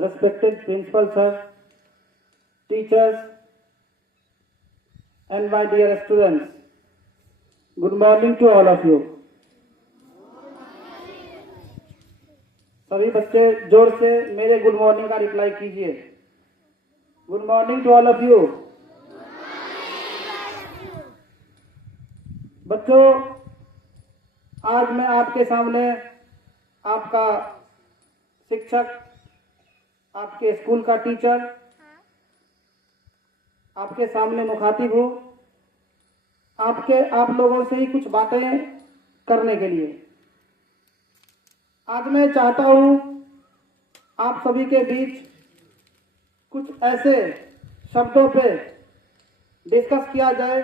respected principal sir, teachers, and my dear students, good morning to all of you. सभी बच्चे जोर से मेरे गुड मॉर्निंग का रिप्लाई कीजिए. Good morning to all of you. बच्चों, आज मैं आपके सामने आपका शिक्षक, आपके स्कूल का टीचर, आपके सामने मुखातिब हूँ, आप लोगों से ही कुछ बातें करने के लिए. आज मैं चाहता हूँ आप सभी के बीच कुछ ऐसे शब्दों पे डिस्कस किया जाए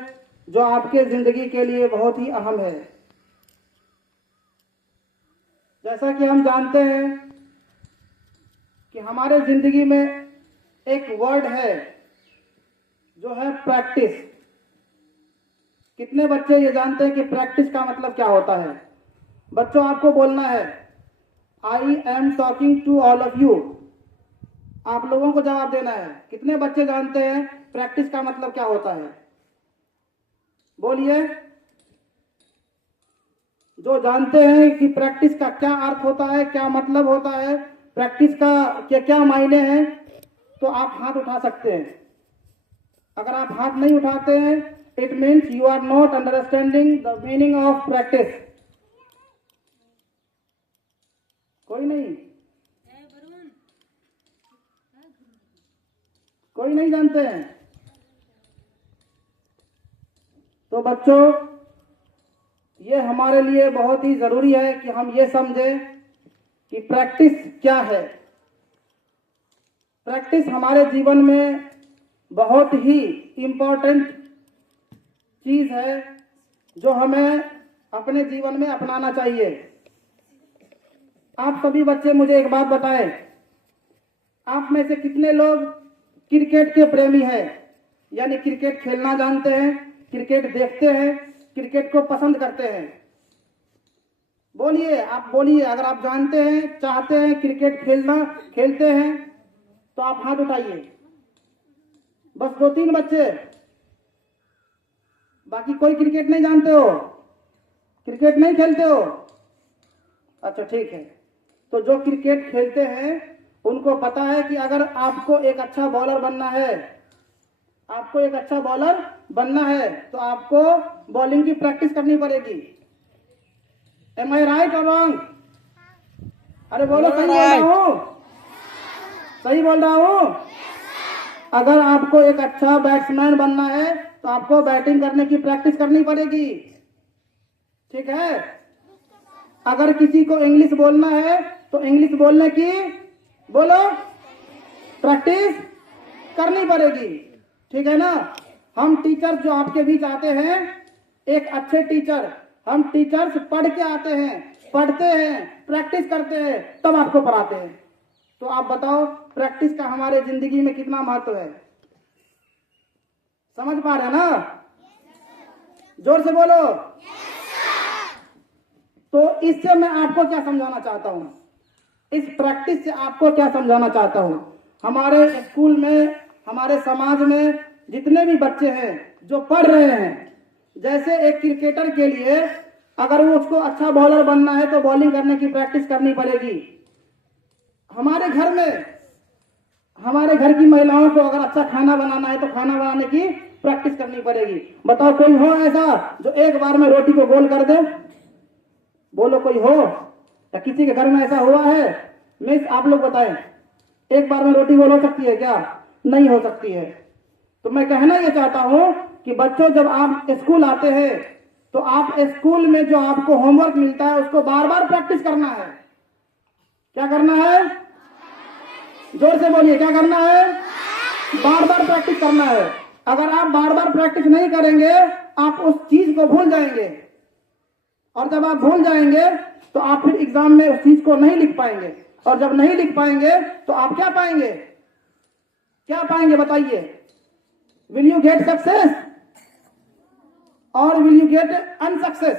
जो आपके जिंदगी के लिए बहुत ही अहम है. जैसा कि हम जानते हैं कि हमारे जिंदगी में एक वर्ड है जो है प्रैक्टिस. कितने बच्चे ये जानते हैं कि प्रैक्टिस का मतलब क्या होता है? बच्चों, आपको बोलना है I am talking to all of you. आप लोगों को जवाब देना है. कितने बच्चे जानते हैं प्रैक्टिस का मतलब क्या होता है? बोलिए. जो जानते हैं कि प्रैक्टिस का क्या अर्थ होता है, क्या मतलब होता है, प्रैक्टिस का क्या मायने हैं, तो आप हाथ उठा सकते हैं. अगर आप हाथ नहीं उठाते हैं, it means you are not understanding the meaning of practice. कोई नहीं? कोई नहीं जानते हैं? तो बच्चों, ये हमारे लिए बहुत ही जरूरी है कि हम ये समझें कि प्रैक्टिस क्या है. प्रैक्टिस हमारे जीवन में बहुत ही इम्पोर्टेंट चीज है जो हमें अपने जीवन में अपनाना चाहिए. आप सभी बच्चे मुझे एक बात बताएं, आप में से कितने लोग क्रिकेट के प्रेमी हैं, यानी क्रिकेट खेलना जानते हैं, क्रिकेट देखते हैं, क्रिकेट को पसंद करते हैं? बोलिए, आप बोलिए. अगर आप जानते हैं, चाहते हैं क्रिकेट खेलते हैं तो आप हाथ उठाइए. बस 2-3 बच्चे. बाकी कोई क्रिकेट नहीं जानते हो, क्रिकेट नहीं खेलते हो? अच्छा, ठीक है. तो जो क्रिकेट खेलते हैं उनको पता है कि अगर आपको एक अच्छा बॉलर बनना है, तो आपको बॉलिंग की प्रैक्टिस करनी पड़ेगी. एम आई राइट और रॉन्ग? अरे बोलो, सही बोल रहा हूं? सही बोल रहा हूं? अगर आपको एक अच्छा बैट्समैन बनना है तो आपको बैटिंग करने की प्रैक्टिस करनी पड़ेगी. ठीक है? अगर किसी को इंग्लिश बोलना है तो इंग्लिश बोलने की प्रैक्टिस करनी पड़ेगी. ठीक है ना? हम टीचर जो आपके बीच आते हैं, एक अच्छे टीचर, हम टीचर्स पढ़ के आते हैं, पढ़ते हैं, प्रैक्टिस करते हैं, तब आपको पढ़ाते हैं. तो आप बताओ प्रैक्टिस का हमारे जिंदगी में कितना महत्व है? समझ पा रहे हैं ना? जोर से बोलो. तो इससे मैं आपको क्या समझाना चाहता हूं? इस प्रैक्टिस से आपको क्या समझाना चाहता हूं? हमारे स्कूल में, हमारे समाज में जितने भी बच्चे हैं जो पढ़ रहे हैं, जैसे एक क्रिकेटर के लिए अगर वो उसको अच्छा बॉलर बनना है तो बॉलिंग करने की प्रैक्टिस करनी पड़ेगी. हमारे घर की महिलाओं को अगर अच्छा खाना बनाना है तो खाना बनाने की प्रैक्टिस करनी पड़ेगी. बताओ, कोई हो ऐसा जो एक बार में रोटी को गोल कर दे? बोलो, कोई हो? या किसी के घर में ऐसा हुआ है? मिस, आप लोग बताएं, एक बार में रोटी गोल हो सकती है क्या? नहीं हो सकती है. तो मैं कहना यह चाहता हूं कि बच्चों, जब आप स्कूल आते हैं तो आप स्कूल में जो आपको होमवर्क मिलता है उसको बार बार प्रैक्टिस करना है. क्या करना है? जोर से बोलिए. क्या करना है? बार बार प्रैक्टिस करना है. अगर आप बार बार प्रैक्टिस नहीं करेंगे, आप उस चीज को भूल जाएंगे, और जब आप भूल जाएंगे तो आप फिर एग्जाम में उस चीज को नहीं लिख पाएंगे, और जब नहीं लिख पाएंगे तो आप क्या पाएंगे? बताइए. विल यू गेट सक्सेस और विल यू गेट अनसक्सेस?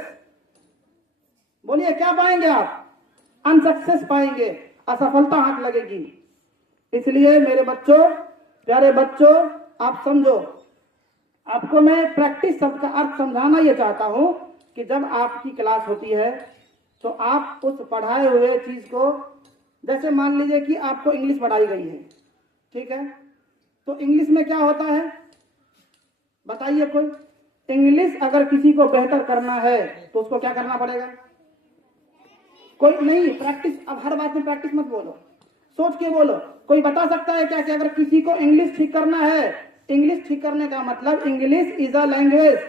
बोलिए, क्या पाएंगे आप? अनसक्सेस पाएंगे, असफलता हाथ लगेगी. इसलिए मेरे बच्चों, प्यारे बच्चों, आप समझो, आपको मैं प्रैक्टिस शब्द का अर्थ समझाना ये चाहता हूं कि जब आपकी क्लास होती है तो आप उस पढ़ाए हुए चीज को, जैसे मान लीजिए कि आपको इंग्लिश पढ़ाई गई है, ठीक है, तो इंग्लिश में क्या होता है बताइए कोई। इंग्लिश अगर किसी को बेहतर करना है तो उसको क्या करना पड़ेगा? कोई नहीं, प्रैक्टिस। अब हर बात में प्रैक्टिस मत बोलो, सोच के बोलो। कोई बता सकता है क्या कि अगर किसी को इंग्लिश ठीक करना है, इंग्लिश ठीक करने का मतलब, इंग्लिश इज अ लैंग्वेज,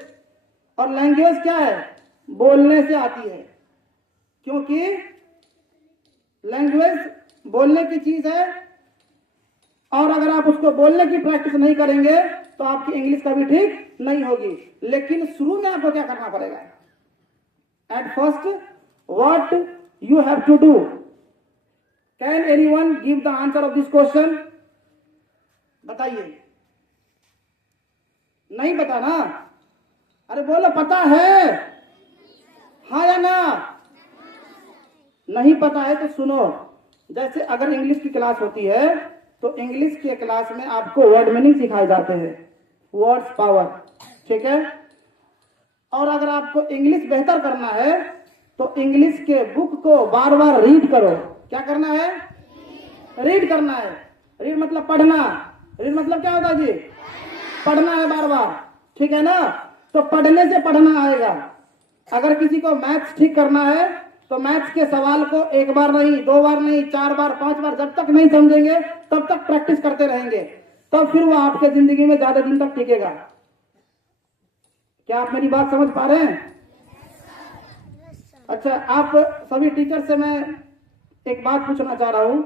और लैंग्वेज क्या है? बोलने से आती है, क्योंकि लैंग्वेज बोलने की चीज है, और अगर आप उसको बोलने की प्रैक्टिस नहीं करेंगे तो आपकी इंग्लिश कभी ठीक नहीं होगी। लेकिन शुरू में आपको क्या करना पड़ेगा? At first what you have to do? Can anyone give the answer of this question? बताइए। नहीं पता ना? अरे बोलो, पता है? हाँ या ना? नहीं पता है तो सुनो। जैसे अगर इंग्लिश की क्लास होती है तो इंग्लिश के क्लास में आपको वर्ड मीनिंग सिखाए जाते हैं, वर्ड्स पावर, ठीक है। और अगर आपको इंग्लिश बेहतर करना है तो इंग्लिश के बुक को बार बार रीड करो। क्या करना है? रीड करना है। रीड मतलब पढ़ना। रीड मतलब क्या होता है जी? पढ़ना है बार बार, ठीक है ना? तो पढ़ने से पढ़ना आएगा। अगर किसी को मैथ्स ठीक करना है तो मैथ्स के सवाल को एक बार नहीं, दो बार नहीं, 4 बार 5 बार, जब तक नहीं समझेंगे तब तक प्रैक्टिस करते रहेंगे, तब फिर वो आपके जिंदगी में ज्यादा दिन तक टिकेगा। क्या आप मेरी बात समझ पा रहे हैं? अच्छा, आप सभी टीचर से मैं एक बात पूछना चाह रहा हूं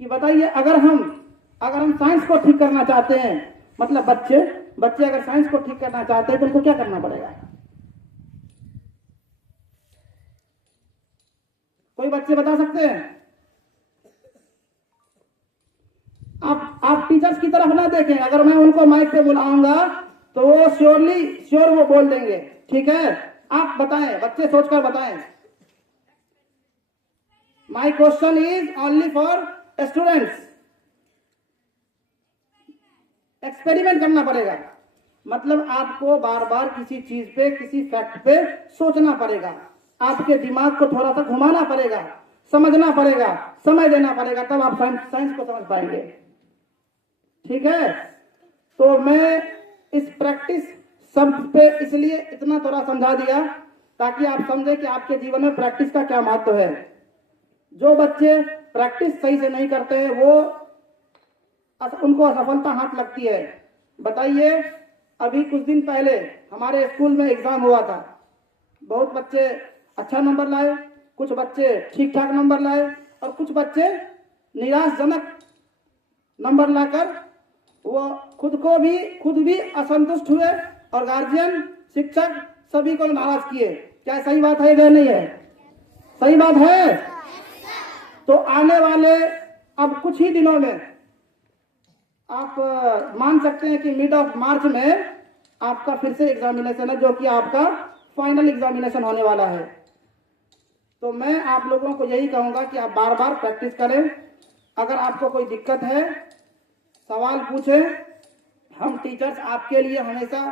कि बताइए, अगर हम साइंस को ठीक करना चाहते हैं, मतलब बच्चे अगर साइंस को ठीक करना चाहते हैं तो उनको क्या करना पड़ेगा? कोई बच्चे बता सकते हैं? आप टीचर्स की तरफ ना देखें। अगर मैं उनको माइक पे बुलाऊंगा तो वो श्योर वो बोल देंगे, ठीक है? आप बताएं, बच्चे सोचकर बताएं। My question is only for students. Experiment करना पड़ेगा, मतलब आपको बार बार किसी चीज पे, किसी फैक्ट पे सोचना पड़ेगा, आपके दिमाग को थोड़ा सा घुमाना पड़ेगा, समझना पड़ेगा, समय देना पड़ेगा, तब आप साइंस को समझ पाएंगे, ठीक है? तो मैं इस प्रैक्टिस शब्द पे इसलिए इतना थोड़ा समझा दिया ताकि आप समझे कि आपके जीवन में प्रैक्टिस का क्या महत्व है। जो बच्चे प्रैक्टिस सही से नहीं करते हैं वो उनको असफलता हाथ लगती है। बताइए, अभी कुछ दिन पहले हमारे स्कूल में एग्जाम हुआ था, बहुत बच्चे अच्छा नंबर लाए, कुछ बच्चे ठीक ठाक नंबर लाए, और कुछ बच्चे निराशजनक नंबर लाकर वो खुद भी असंतुष्ट हुए, और गार्जियन, शिक्षक सभी को नाराज किए। क्या सही बात है या नहीं है? सही बात है। तो आने वाले अब कुछ ही दिनों में आप मान सकते हैं कि मिड ऑफ मार्च में आपका फिर से एग्जामिनेशन है, जो कि आपका फाइनल एग्जामिनेशन होने वाला है। तो मैं आप लोगों को यही कहूंगा कि आप बार बार प्रैक्टिस करें। अगर आपको कोई दिक्कत है, सवाल पूछें। हम टीचर्स आपके लिए हमेशा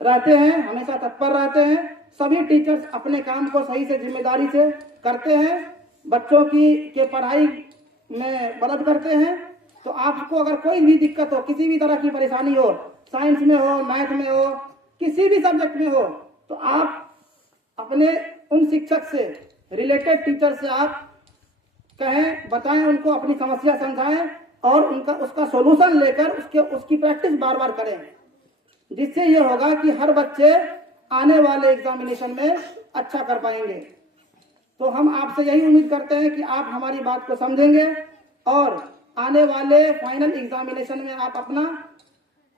रहते हैं, हमेशा तत्पर रहते हैं। सभी टीचर्स अपने काम को सही से, जिम्मेदारी से करते हैं, बच्चों के पढ़ाई में मदद करते हैं। तो आपको अगर कोई भी दिक्कत हो, किसी भी तरह की परेशानी हो, साइंस में हो, मैथ में हो, किसी भी सब्जेक्ट में हो, तो आप अपने उन शिक्षक से, रिलेटेड टीचर से आप कहें, बताएं, उनको अपनी समस्या समझाएं और उसका सॉल्यूशन लेकर उसकी प्रैक्टिस बार बार करें, जिससे ये होगा कि हर बच्चे आने वाले एग्जामिनेशन में अच्छा कर पाएंगे। तो हम आपसे यही उम्मीद करते हैं कि आप हमारी बात को समझेंगे और आने वाले फाइनल एग्जामिनेशन में आप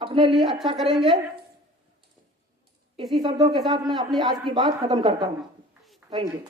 अपने लिए अच्छा करेंगे। इसी शब्दों के साथ मैं अपनी आज की बात खत्म करता हूँ। Thank you.